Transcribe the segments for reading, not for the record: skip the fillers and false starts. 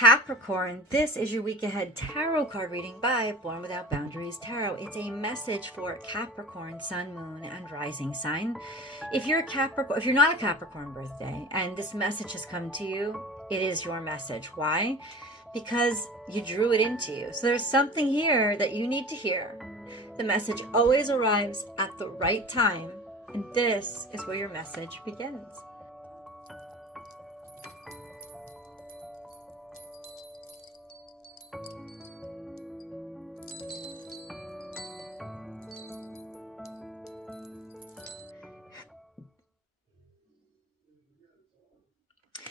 Capricorn, this is your week ahead tarot card reading by Born Without Boundaries Tarot. It's a message for Capricorn, Sun, Moon, and Rising sign. If you're a Capricorn, if you're not a Capricorn birthday and this message has come to you, it is your message. Why? Because you drew it into you. So there's something here that you need to hear. The message always arrives at the right time, and this is where your message begins.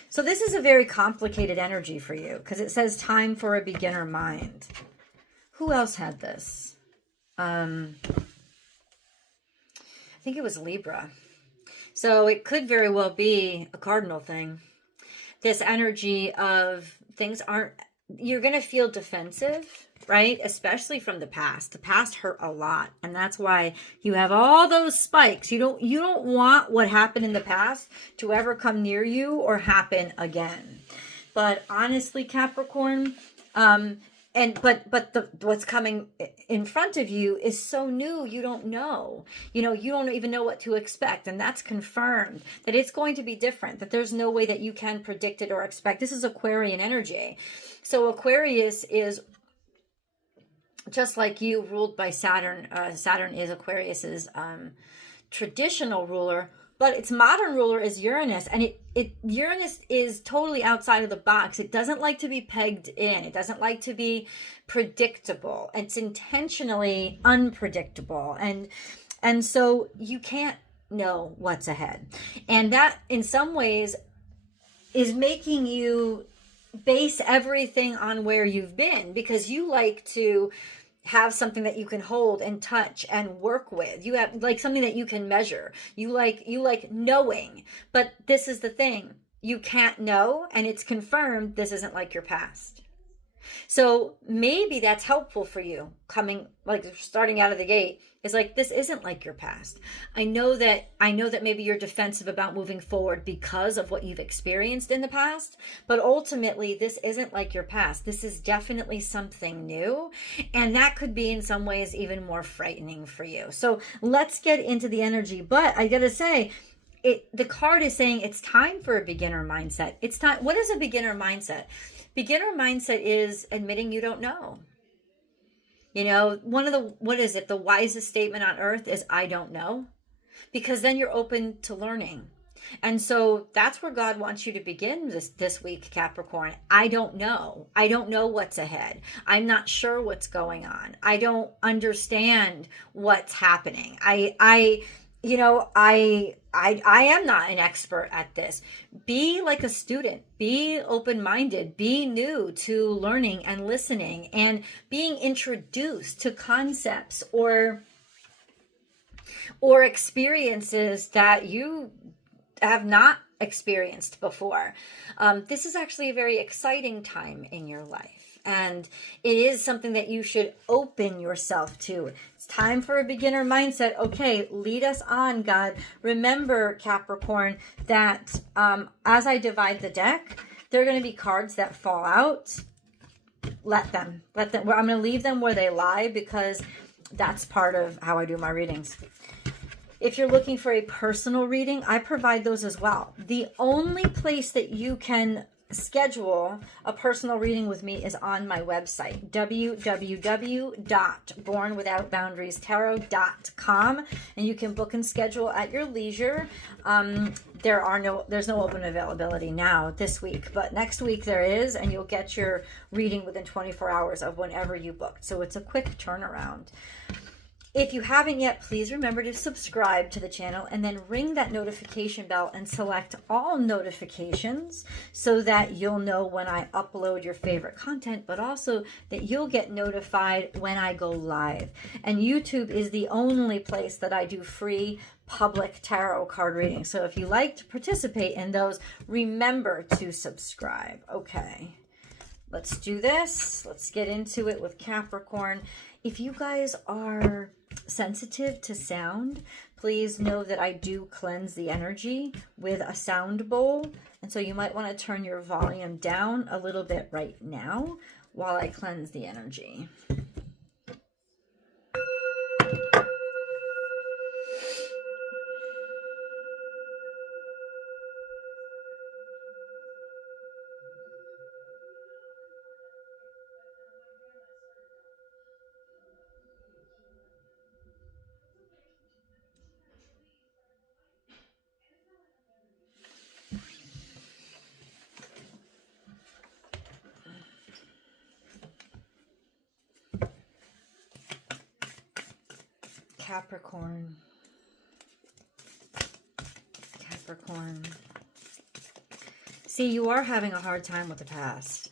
So this is a very complicated energy for you because it says time for a beginner mind. Who else had this? I think it was Libra. So it could very well be a cardinal thing. This energy of things aren't, you're going to feel defensive, right? Especially from the past. The past hurt a lot. And that's why you have all those spikes. You don't want what happened in the past to ever come near you or happen again. But honestly, Capricorn, what's coming in front of you is so new, you don't know. You don't even know what to expect. And that's confirmed that it's going to be different, that there's no way that you can predict it or expect. This is Aquarian energy. So Aquarius is just like you, ruled by Saturn. Saturn is Aquarius's traditional ruler, but its modern ruler is Uranus, and Uranus is totally outside of the box. It doesn't like to be pegged in. It doesn't like to be predictable. It's intentionally unpredictable, and so you can't know what's ahead. And that, in some ways, is making you base everything on where you've been, because you like to have something that you can hold and touch and work with. You have like something that you can measure. You like knowing, but this is the thing. You can't know, and it's confirmed this isn't like your past. So maybe that's helpful for you starting out of the gate is like, this isn't like your past. I know that maybe you're defensive about moving forward because of what you've experienced in the past, but ultimately this isn't like your past. This is definitely something new, and that could be in some ways even more frightening for you. So let's get into the energy. But I gotta say, the card is saying it's time for a beginner mindset. It's time. What is a beginner mindset? Beginner mindset is admitting you don't know. The wisest statement on earth is, I don't know, because then you're open to learning. And so that's where God wants you to begin this week, Capricorn. I don't know. I don't know what's ahead. I'm not sure what's going on. I don't understand what's happening. I am not an expert at this. Be like a student. Be open-minded. Be new to learning and listening and being introduced to concepts or experiences that you have not experienced before. This is actually a very exciting time in your life, and it is something that you should open yourself to. It's time for a beginner mindset. Okay, lead us on, God. Remember, Capricorn, that as I divide the deck, there are going to be cards that fall out. Let them. I'm going to leave them where they lie, because that's part of how I do my readings. If you're looking for a personal reading, I provide those as well. The only place that you can schedule a personal reading with me is on my website, www.bornwithoutboundariestarot.com, and you can book and schedule at your leisure. There's no open availability now this week, but next week there is, and you'll get your reading within 24 hours of whenever you booked. So it's a quick turnaround. If you haven't yet, please remember to subscribe to the channel and then ring that notification bell and select all notifications so that you'll know when I upload your favorite content, but also that you'll get notified when I go live. And YouTube is the only place that I do free public tarot card readings. So if you like to participate in those, remember to subscribe. Okay, let's do this. Let's get into it with Capricorn. If you guys are sensitive to sound, please know that I do cleanse the energy with a sound bowl. And so you might want to turn your volume down a little bit right now while I cleanse the energy. Capricorn. Capricorn. See, you are having a hard time with the past.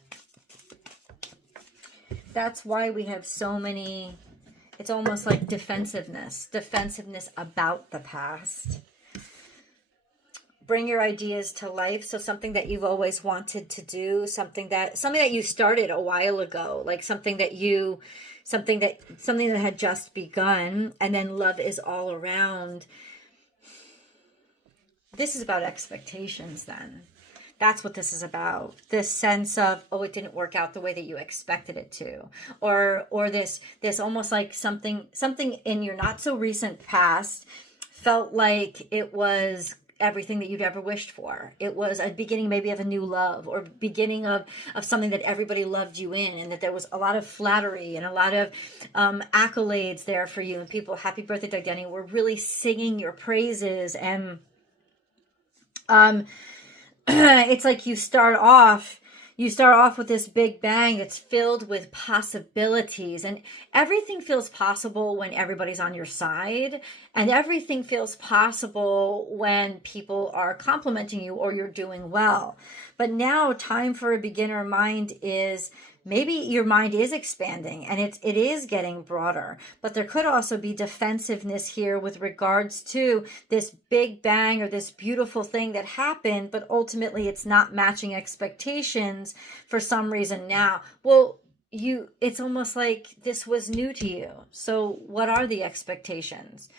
That's why we have so many, it's almost like defensiveness about the past. Bring your ideas to life. So something that you've always wanted to do, something that you started a while ago, like something that had just begun, and then love is all around. This is about expectations then. That's what this is about. This sense of, oh, it didn't work out the way that you expected it to. Or this almost like something in your not so recent past felt like it was everything that you'd ever wished for. It was a beginning maybe of a new love, or beginning of something that everybody loved you in, and that there was a lot of flattery and a lot of accolades there for you, and people, happy birthday, Doug Denny, were really singing your praises. And it's like you start off with this big bang that's filled with possibilities, and everything feels possible when everybody's on your side, and everything feels possible when people are complimenting you or you're doing well. But now, time for a beginner mind is, maybe your mind is expanding and it is getting broader, but there could also be defensiveness here with regards to this big bang or this beautiful thing that happened, but ultimately it's not matching expectations for some reason now. Well, it's almost like this was new to you. So what are the expectations?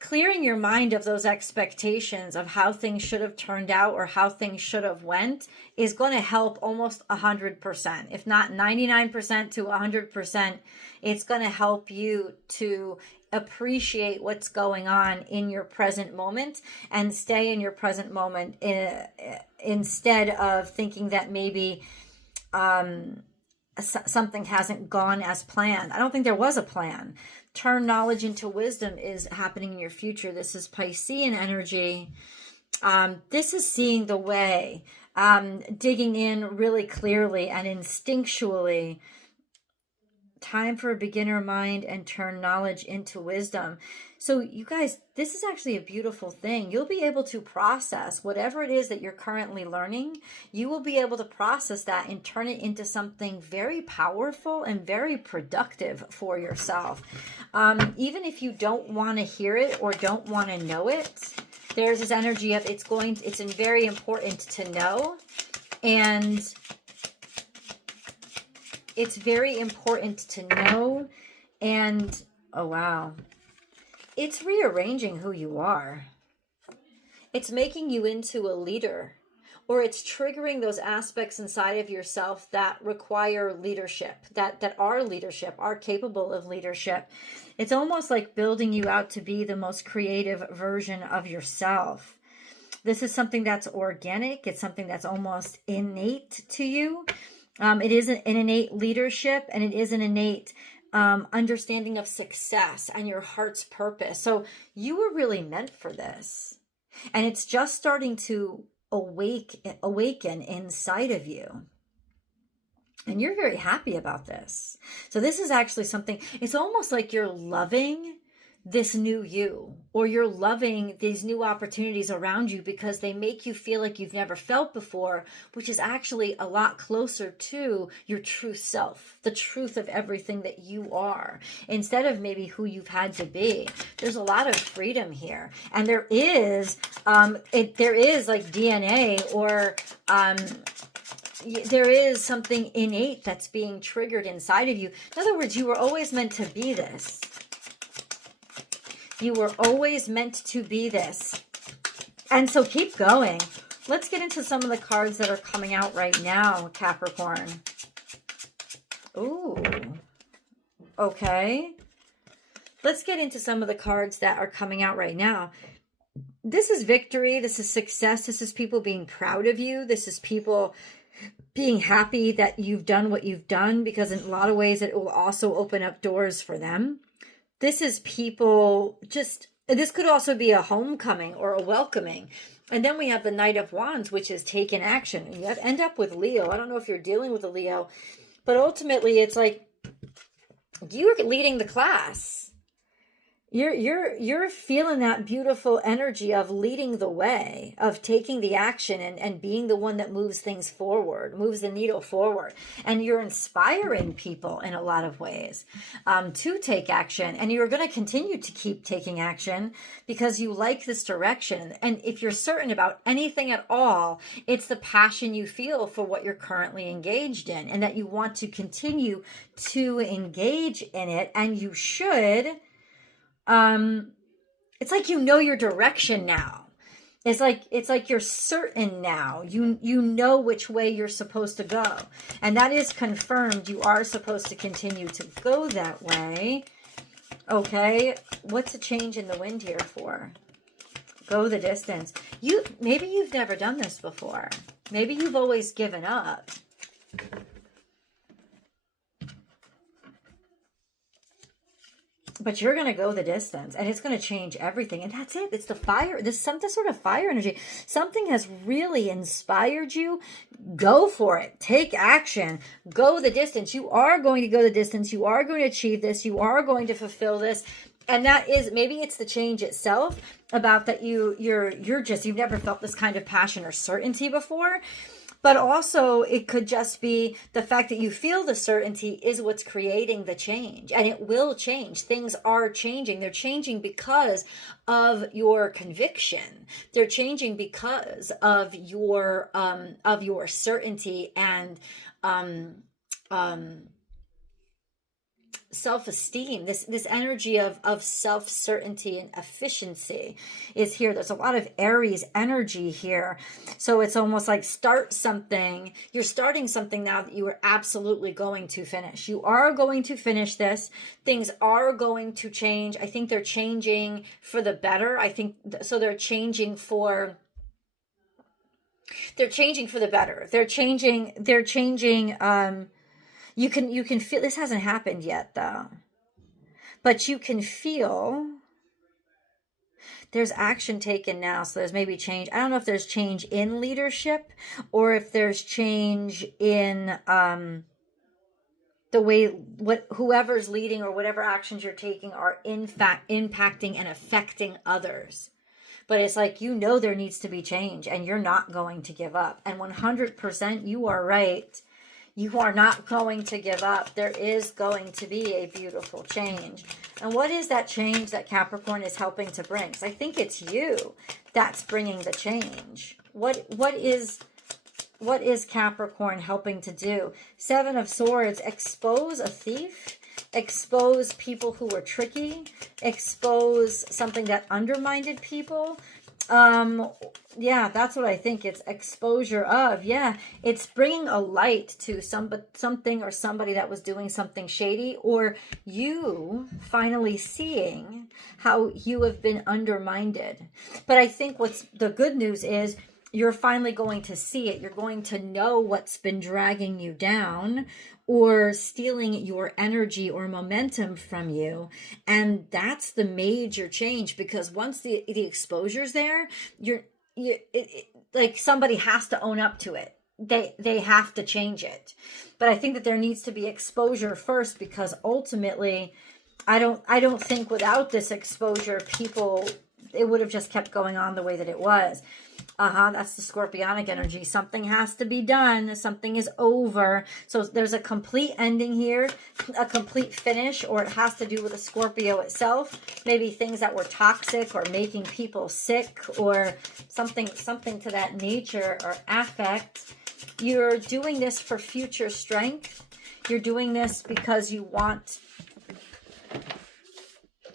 Clearing your mind of those expectations of how things should have turned out or how things should have went is going to help almost 100%, if not 99% to 100%. It's going to help you to appreciate what's going on in your present moment and stay in your present moment instead of thinking that maybe something hasn't gone as planned. I don't think there was a plan. Turn knowledge into wisdom is happening in your future. This is Piscean energy. This is seeing the way, digging in really clearly and instinctually. Time for a beginner mind and turn knowledge into wisdom. So you guys, this is actually a beautiful thing. You'll be able to process whatever it is that you're currently learning. You will be able to process that and turn it into something very powerful and very productive for yourself. Even if you don't want to hear it or don't want to know it, there's this energy of it's very important to know. And it's very important to know. And, oh, wow. It's rearranging who you are. It's making you into a leader, or it's triggering those aspects inside of yourself that require leadership, that are capable of leadership. It's almost like building you out to be the most creative version of yourself. This is something that's organic. It's something that's almost innate to you. It is an innate leadership, and it is an innate understanding of success and your heart's purpose. So you were really meant for this, and it's just starting to awaken inside of you, and you're very happy about this. So this is actually something, it's almost like you're loving this new you, or you're loving these new opportunities around you because they make you feel like you've never felt before, which is actually a lot closer to your true self, the truth of everything that you are, instead of maybe who you've had to be. There's a lot of freedom here, and there is like DNA, or there is something innate that's being triggered inside of you. In other words, you were always meant to be this. You were always meant to be this. And so keep going. Let's get into some of the cards that are coming out right now, Capricorn. Ooh. Okay. Let's get into some of the cards that are coming out right now. This is victory. This is success. This is people being proud of you. This is people being happy that you've done what you've done, because in a lot of ways it will also open up doors for them. This is people just, this could also be a homecoming or a welcoming. And then we have the Knight of Wands, which is taking action. You end up with Leo. I don't know if you're dealing with a Leo, but ultimately it's like you're leading the class. You're feeling that beautiful energy of leading the way, of taking the action and being the one that moves things forward, moves the needle forward. And you're inspiring people in a lot of ways to take action. And you're going to continue to keep taking action because you like this direction. And if you're certain about anything at all, it's the passion you feel for what you're currently engaged in, and that you want to continue to engage in it. And you should... it's like you know your direction now. It's like you're certain now. You know which way you're supposed to go. And that is confirmed. You are supposed to continue to go that way. Okay. What's a change in the wind here for? Go the distance. Maybe you've never done this before. Maybe you've always given up. But you're going to go the distance, and it's going to change everything. And that's it. It's the fire. This some sort of fire energy. Something has really inspired you. Go for it. Take action. Go the distance. You are going to go the distance. You are going to achieve this. You are going to fulfill this. And that is, maybe it's the change itself about that you've never felt this kind of passion or certainty before. But also, it could just be the fact that you feel the certainty is what's creating the change. And it will change. Things are changing. They're changing because of your conviction. They're changing because of your certainty and self-esteem. This energy of self-certainty and efficiency is here. There's a lot of Aries energy here. So it's almost like start something. You're starting something now that you are absolutely going to finish. You are going to finish this. Things are going to change. I think they're changing for the better. I think so. They're changing for the better. They're changing. You can feel, this hasn't happened yet though, but you can feel there's action taken now. So there's maybe change. I don't know if there's change in leadership or if there's change in the way whoever's leading or whatever actions you're taking are in fact impacting and affecting others. But it's like, there needs to be change, and you're not going to give up. And 100% you are right. You are not going to give up. There is going to be a beautiful change. And what is that change that Capricorn is helping to bring? Because I think it's you that's bringing the change. What is Capricorn helping to do? Seven of Swords, expose a thief, expose people who were tricky, expose something that undermined people. Yeah, that's what I think. It's exposure of, it's bringing a light to something or somebody that was doing something shady, or you finally seeing how you have been undermined. But I think what's the good news is you're finally going to see it. You're going to know what's been dragging you down or stealing your energy or momentum from you. And that's the major change, because once the exposure's there, like somebody has to own up to it. They have to change it. But I think that there needs to be exposure first, because ultimately I don't think without this exposure it would have just kept going on the way that it was. That's the Scorpionic energy. Something has to be done. Something is over. So there's a complete ending here, a complete finish, or it has to do with the Scorpio itself. Maybe things that were toxic or making people sick or something to that nature or affect. You're doing this for future strength. You're doing this because you want...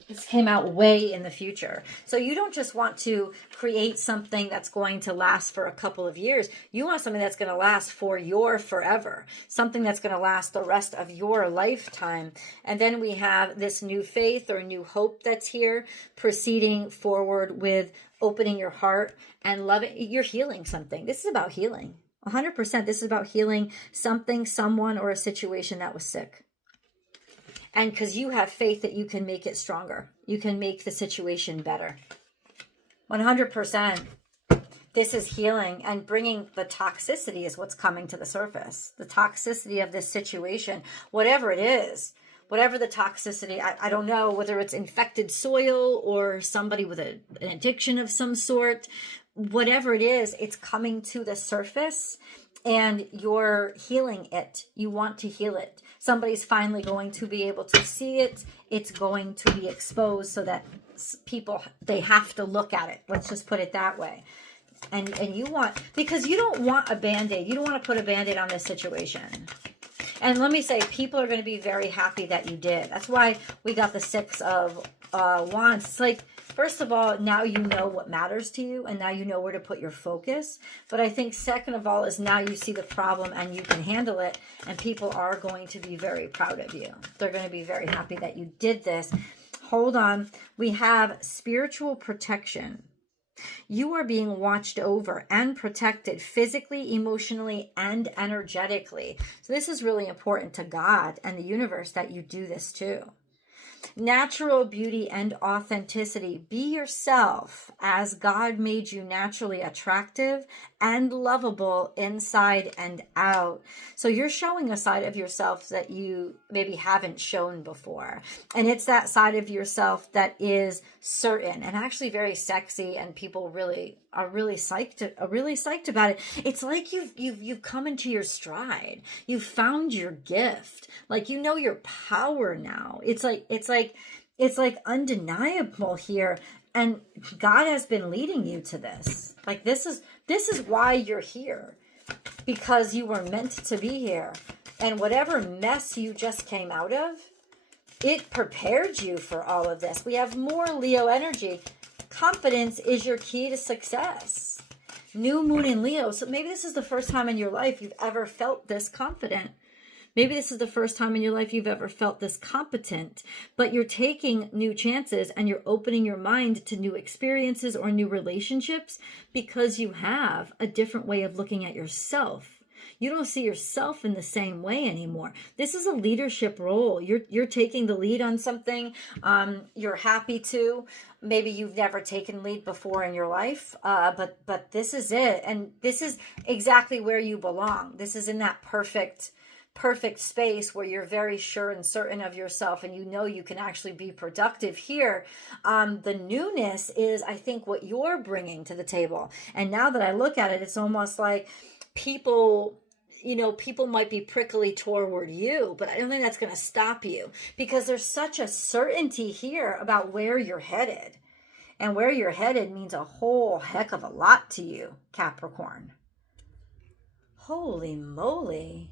This came out way in the future. So you don't just want to create something that's going to last for a couple of years. You want something that's going to last for your forever, something that's going to last the rest of your lifetime. And then we have this new faith or new hope that's here, proceeding forward with opening your heart and loving. You're healing something. This is about healing. 100%. This is about healing something, someone, or a situation that was sick. And because you have faith that you can make it stronger. You can make the situation better. 100%. This is healing and bringing the toxicity is what's coming to the surface. The toxicity of this situation, whatever it is, whatever the toxicity, I don't know whether it's infected soil or somebody with an addiction of some sort. Whatever it is, it's coming to the surface and you're healing it. You want to heal it. Somebody's finally going to be able to see it. It's going to be exposed so that people, they have to look at it. Let's just put it that way. And you want, because you don't want a Band-Aid. You don't want to put a Band-Aid on this situation. And let me say, people are going to be very happy that you did. That's why we got the Six of Wands. It's like, first of all, now you know what matters to you, and now you know where to put your focus. But I think second of all is now you see the problem and you can handle it, and people are going to be very proud of you. They're going to be very happy that you did this. Hold on. We have spiritual protection. You are being watched over and protected physically, emotionally, and energetically. So this is really important to God and the universe that you do this too. Natural beauty and authenticity. Be yourself as God made you naturally attractive and lovable inside and out. So you're showing a side of yourself that you maybe haven't shown before. And it's that side of yourself that is certain and actually very sexy, and people are really psyched about it. It's like you've come into your stride. You've found your gift. Like, you know your power now. It's like undeniable here. And God has been leading you to this. Like, this is why you're here, because you were meant to be here. And whatever mess you just came out of, it prepared you for all of this. We have more Leo energy. Confidence is your key to success. New moon in Leo. So maybe this is the first time in your life you've ever felt this confident. Maybe this is the first time in your life you've ever felt this competent, but you're taking new chances and you're opening your mind to new experiences or new relationships because you have a different way of looking at yourself. You don't see yourself in the same way anymore. This is a leadership role. You're taking the lead on something. You're happy to. Maybe you've never taken lead before in your life, but this is it. And this is exactly where you belong. This is in that perfect space where you're very sure and certain of yourself and you know you can actually be productive here. The newness is, I think, what you're bringing to the table. And now that I look at it, it's almost like people might be prickly toward you, but I don't think that's going to stop you, because there's such a certainty here about where you're headed. And where you're headed means a whole heck of a lot to you, Capricorn. Holy moly.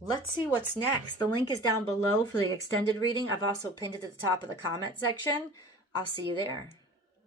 Let's see what's next. The link is down below for the extended reading. I've also pinned it at the top of the comment section. I'll see you there.